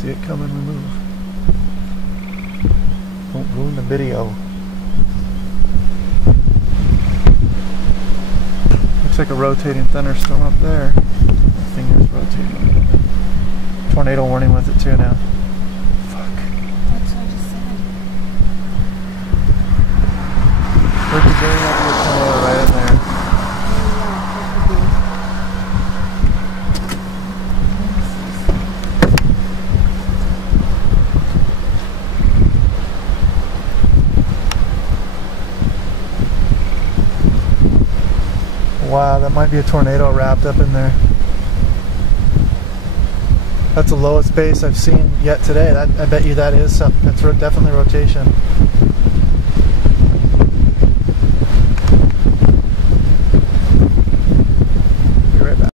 see it come and remove. Don't ruin the video. Looks like a rotating thunderstorm up there. My finger's rotating. Tornado warning with it too now. Fuck. That's what I just said. There could very well be a tornado right in there. Wow, that might be a tornado wrapped up in there. That's the lowest base I've seen yet today. I bet you that is something. That's definitely rotation.